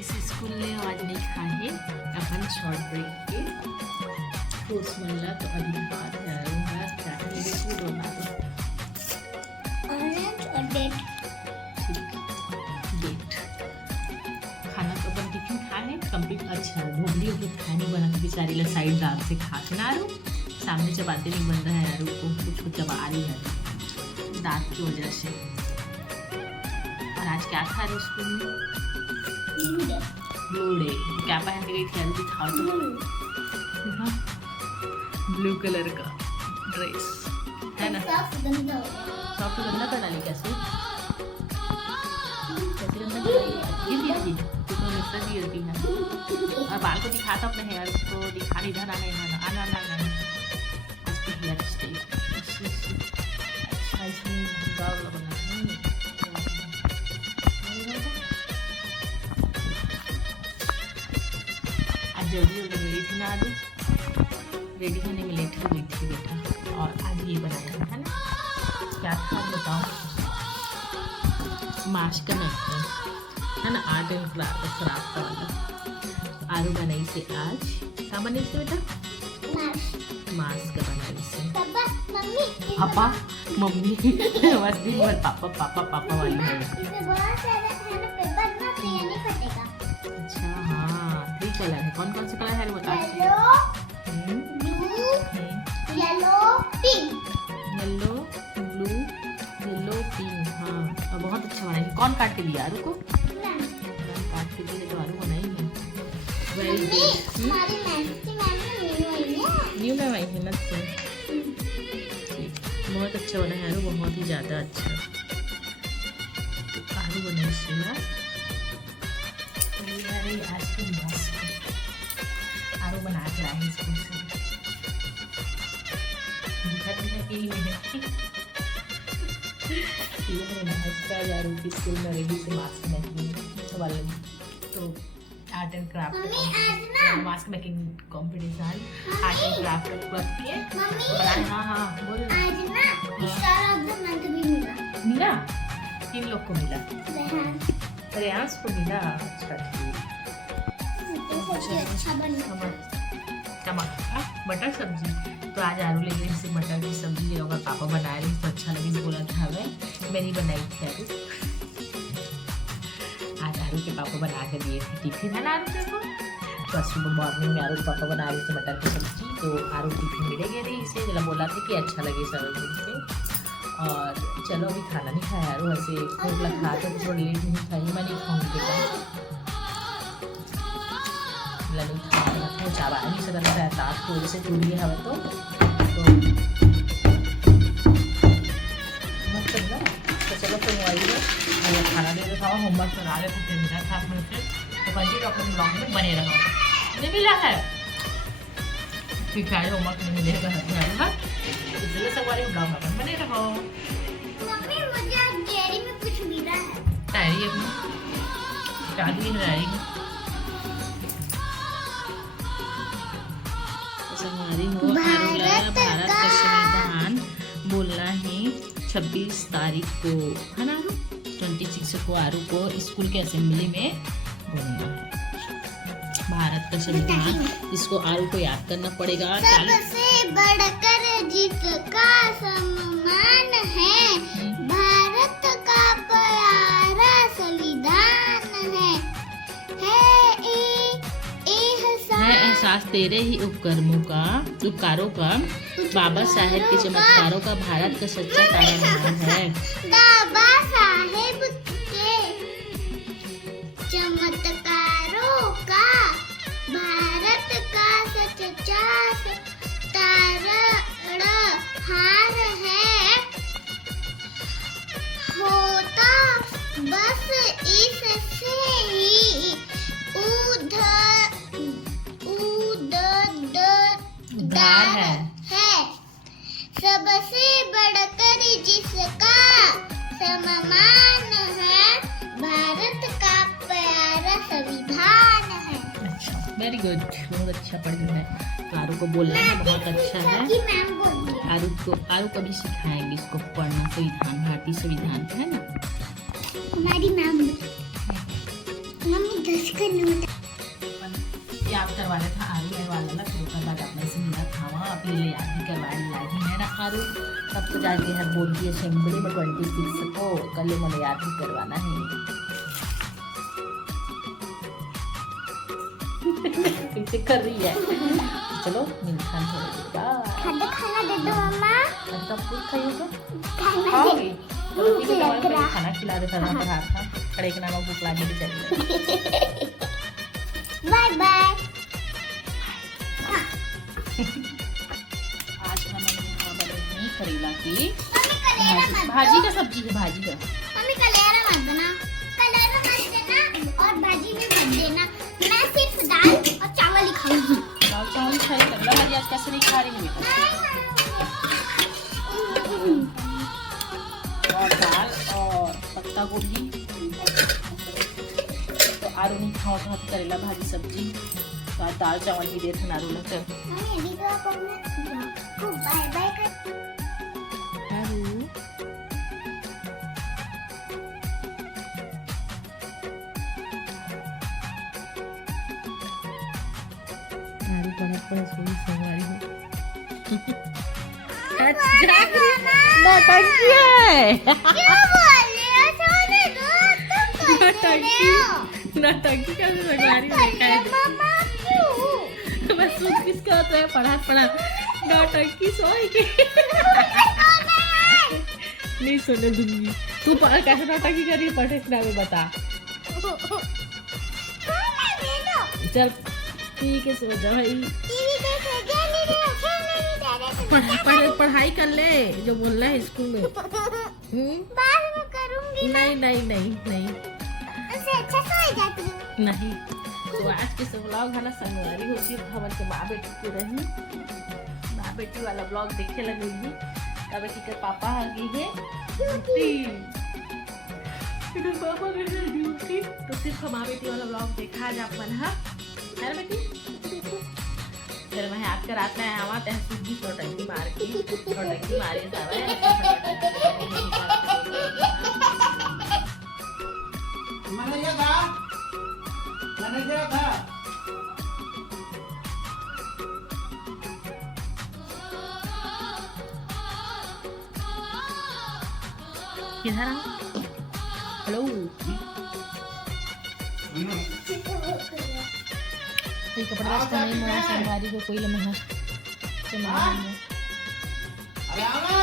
इस स्कूल ने आज नहीं खाए अपन शॉर्ट ब्रेक के फ्रूट्स मिला तो अभी बात है ऑरेंज और डेट। डेट खाना तो अपन टिफिन खाए कंप्लीट। अच्छा ढोबली हो खाए नहीं बना के बेचारी लोग साइड दाल से खा के ना सामने चबाते नहीं बन रहा है यार को कुछ कुछ चबा रही है दांत की वजह से। और आज क्या खा रहे स्कूल में? Blue day. क्या पहन के गई थी? दिखाओ तो। ब्लू कलर का ड्रेस है ना। सॉफ्ट गंदा कर डाली कैसे कैसे गंदा कर डाली? ये थी तो मिस्टर भी होती है। और बाल को दिखा था अपने हेयर को दिखा नहीं था आना उसकी हेयर स्टाइल अच्छा इसमें बाल बना जल्दी गई थी ना आलू रेडी होने में लेट हो गई थी बेटा। और आज ये बनाया है ना क्या था बताओ? मास्क का नहीं है ना आर्ट एंड क्राफ्ट का वाला। आलू बनाई से आज क्या बनाई से बेटा? मास्क बनाई से पापा मम्मी बस दिन भर पापा पापा पापा वाली है। अच्छा हाँ थ्री कलर है। कौन कौन से कलर है बता? Yellow blue yellow pink. हाँ और बहुत अच्छा बनाएंगे। कौन काट के दिया आलू को? काट के दिए तो आलू बनाएंगे। न्यू मैम आई है मत बहुत अच्छा बना है आलू बहुत ही ज़्यादा अच्छा। तो आलू बनाई से ना आज की मौसम आलू बना के लाए स्कूल से। स्कूल में रेडी से मास्क मेकिंग वाले तो art and craft mask making competition art and craft बनाए। हाँ हाँ बोल मिला किन लोग को मिला? रेयांश को मिला। अच्छा मटर सब्जी तो आज आलू लेके जैसे मटर की सब्जी अगर पापा बना रही तो अच्छा लगी बोला था मैं नहीं बनाई थी आलू। आज आलू के पापा बना के दिए थे टिफिन है ना आलू के को। तो सुबह मॉर्निंग में आलू के पापा बना रही थी मटर की सब्जी तो आलू टिफिन मिलेगी रही इसे जरा बोला था कि अच्छा लगे सब मिल के। और चलो अभी खाना नहीं खाया यार वैसे भूख लगा तो थोड़ा लेट नहीं खाई। मैं नहीं खाऊंगी बेटा नहीं खाना चावा नहीं सकता रहता आपको वजह से जुड़ गया है तो मत करना। तो चलो फिर वही खाना दे रखा होमवर्क करा ले फिर मेरा था अपने से तो कंटिन्यू अपने ब्लॉग में बने रहो। नहीं मिला है फिर शायद होमवर्क नहीं मिलेगा इसलिए सब वाले ब्लॉग में बने रहो। मम्मी मुझे आज डेयरी में कुछ मिला है। डायरी अपनी शादी में डायरी में हमारी हो भारत का संविधान बोलना है 26 तारीख को है ना 26 को आरू को स्कूल के असेंबली में बोलना है भारत का संविधान। इसको आरू को याद करना पड़ेगा। सबसे बढ़कर जिसका सम्मान है भारत का प्यारा संविधान है एहसास तेरे ही उपकारों का बाबा साहेब के चमत्कारों का भारत का सच्चा तारानाम है। बाबा साहेब के चमत्कारों का भारत का सच्चा तारणहार है। होता बस इससे ही उद्धार है। सबसे बढ़कर जिसका सम्मान है भारत का प्यारा संविधान है। अच्छा वेरी गुड बहुत अच्छा पढ़ी है। आरू को बोलना है बहुत अच्छा है। आरू कभी सिखाएंगे इसको पढ़ना संविधान भारतीय संविधान है ना। हमारी मैम मम्मी 10 करने में याद करवाना था आरू है वाला ना, फिर उसके बाद अपने से मिला खावा अपने लिए याद भी करवाने लगी है ना आरू। तब तो जाके है बोल की असेंबली में 26 को कल मैंने याद भी करवाना है। कैसे कर रही है। चलो मिलते हैं थोड़ी देर बाद। खाना दे दो मम्मा। तब कुछ खाइए तो खाना खाओगी। चलो ठीक है, लग तुम्हारे रहा। खाना खिला दे सारा पर हाथ था खड़े के नाम भूख लगी भी चलिए। Bye bye. आज हमने यहाँ बनाई करेला की मम्मी कलेरा मत भाजी का सब्जी है, भाजी का। मम्मी कलेरा मत देना, कलेरा मत देना और भाजी भी मत देना। मैं सिर्फ दाल और चावल ही खाऊंगी। दाल चावल खाए करेला भाजी आज कैसे नहीं खा रही है बेटा। और दाल और पत्ता गोभी तो आरू नहीं खाओ तो करेला भाजी सब्जी तो आज दाल चावल भी दे थे आरू ने। चल मम्मी अभी तो आप अपना बाय बाय कर। आरू आरू पर सोई सवारी हो। नौटंकी है। क्यों बोल रहे हो? सोने दो, तुम कर रहे हो। नौटंकी कैसे सवारी देखा है। मम्मा क्यों? बस सुन किसका होता है पढ़ा नौटंकी सोई की नहीं सोने दूंगी। तू कैसे नौटंकी कर रही है पढ़े सुना में बता। सोने दे दो। चल ठीक है सो जा भाई। टीवी देखे, खेलने दे, खेलने नहीं दे रहे। पढ़ाई कर ले जो बोलना है स्कूल में। बाद में करूंगी। नहीं नहीं नहीं नहीं उससे अच्छा सो जाती हूँ। नहीं। तो आज के सब व्लॉग है ना संगवारी होती है खबर के माँ बेटी की रही माँ बेटी वाला व्लॉग देखे लगेगी। तब की पापा आ गई है ड्यूटी। पापा गए हैं ड्यूटी तो सिर्फ माँ बेटी वाला व्लॉग देखा आज अपन। हाँ है ना बेटी देखो। फिर मैं याद कराता है आवा तह सूजी नौटंकी मार के नौटंकी मारे सारा मैंने क्या था किधर आ हेलो कोई कपड़ा रास्ता नहीं मोड़ा संगवारी को कोई लम्हा चला अरे आना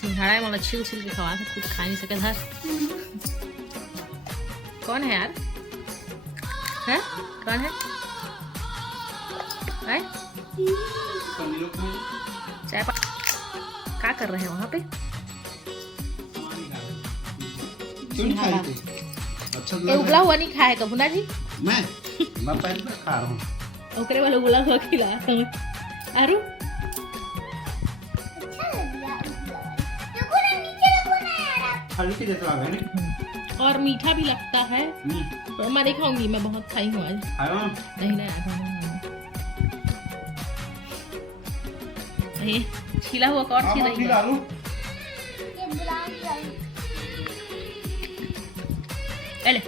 सिंघाड़ा वाला छिल छिल के खवा से खुद खा नहीं सके था। कौन है यार है कौन है चाय क्या कर रहे हैं वहाँ पे। अच्छा ये उबला हुआ नहीं खाए कबू ना जी। मैं पहले से खा रहा हूँ। ओकरे वाला उबला हुआ खिला आरू खाली की देता है और मीठा भी लगता है तो मैं नहीं खाऊंगी। मैं बहुत खाई हूँ आज। नहीं नहीं नहीं छिला हुआ कौन सी रही है। ले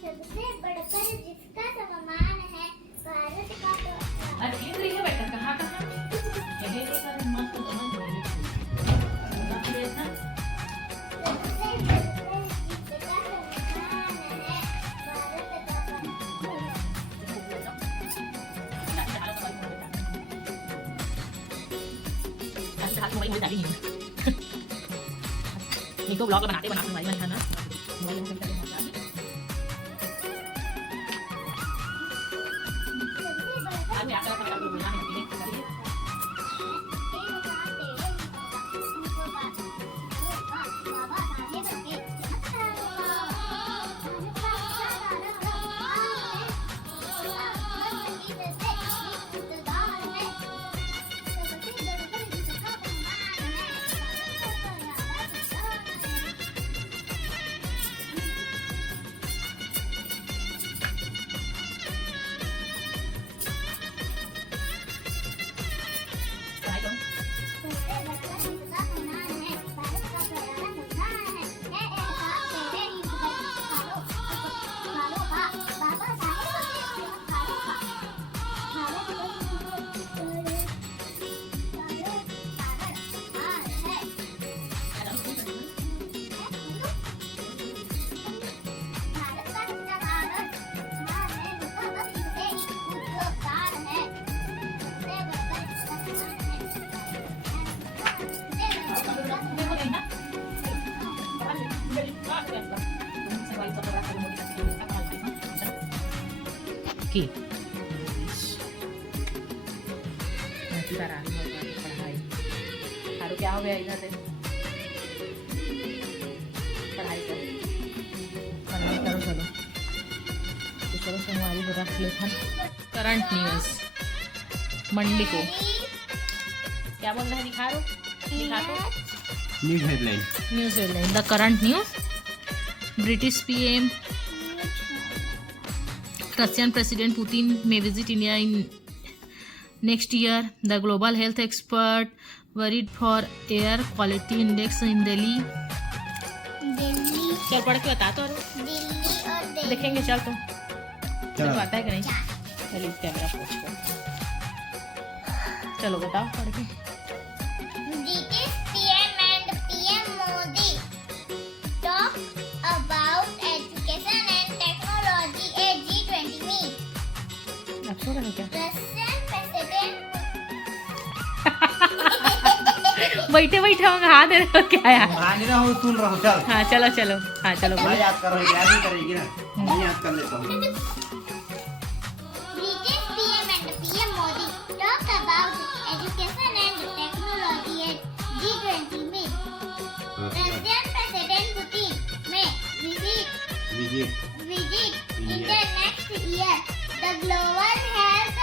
सबसे बढ़कर जिसका सम्मान है भारत का तो अरे रही है बेटा कहाँ कहाँ यही देखा मस्त समझ नहीं देखा सबसे बढ़कर जिसका सम्मान है भारत का निको ब्लॉग बनाते भाई मन था ना पहली बार आ रही हूँ पढ़ाई। हारू क्या हो गया इधर से? पढ़ाई करो चलो तो चलो सोमवारी को रख लेते हैं। करंट न्यूज़ मंडे को क्या बोल रहे हैं? दिखा दो news headline. News headline the current news. British PM Russian President Putin may visit India in next year. The global health expert worried for air quality index in Delhi. Delhi चल पढ़ के बता तो दिल्ली और दिल्ली देखेंगे। चल तुम चल आता है कि नहीं? चलिए कैमरा पोस्ट कर। चलो बताओ पढ़ के। British PM and PM Modi talk about education and technology at G20 meet. आप सो रहे क्या? Russian President बैठे बैठे हम हाँ दे रहे हो क्या यार? आने ना हो, सुन रहा हूँ। चल हाँ चलो चलो हाँ चलो मैं बोलो। याद कर रहा हूँ, याद नहीं करेगी ना, मैं याद कर लेता हूँ। British PM and PM Modi talk about education and technology at G20 meet. Russian President Putin may visit India next year. The global health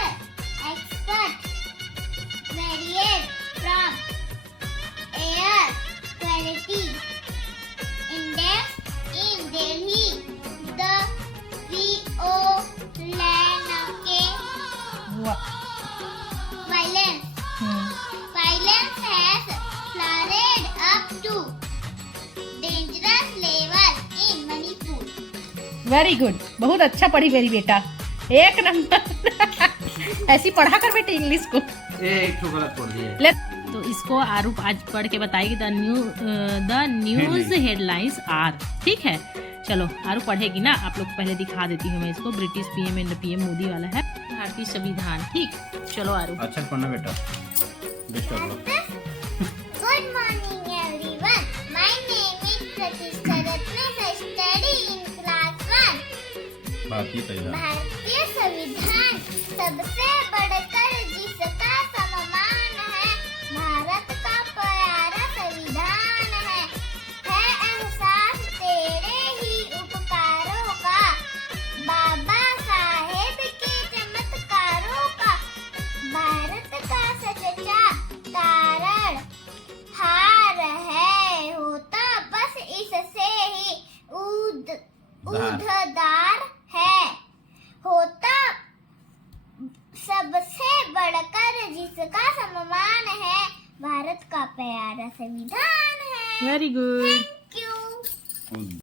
expert varied from air quality index in Delhi. The violence has flared up to dangerous level in Manipur. Very good, बहुत अच्छा पढ़ी मेरी बेटा, एक number. ऐसी पढ़ा कर बेटे इंग्लिश को। एक तो गलत पढ़ दिया। ले तो इसको आरूप आज पढ़ के बताएगी। The news headlines are. ठीक है चलो आरूप पढ़ेगी ना, आप लोग पहले दिखा देती हूँ मैं इसको। British PM and PM Modi वाला है भारतीय संविधान। ठीक चलो आरूप। अच्छा पढ़ना बेटा। Best of luck. Good morning everyone. My name is Pratishtha Ratnesh. I study in class 1. भारतीय संविधान। भारतीय संविधान सबसे बढ़कर जिसका सम्मान है, भारत का प्यारा संविधान है एहसास तेरे ही उपकारों का, बाबा साहेब के चमत्कारों का, भारत का सच्चा तारण हार है, होता बस इससे ही उद्धार है, होता सबसे बढ़कर जिसका सम्मान है, भारत का प्यारा संविधान है। Very good. Thank you.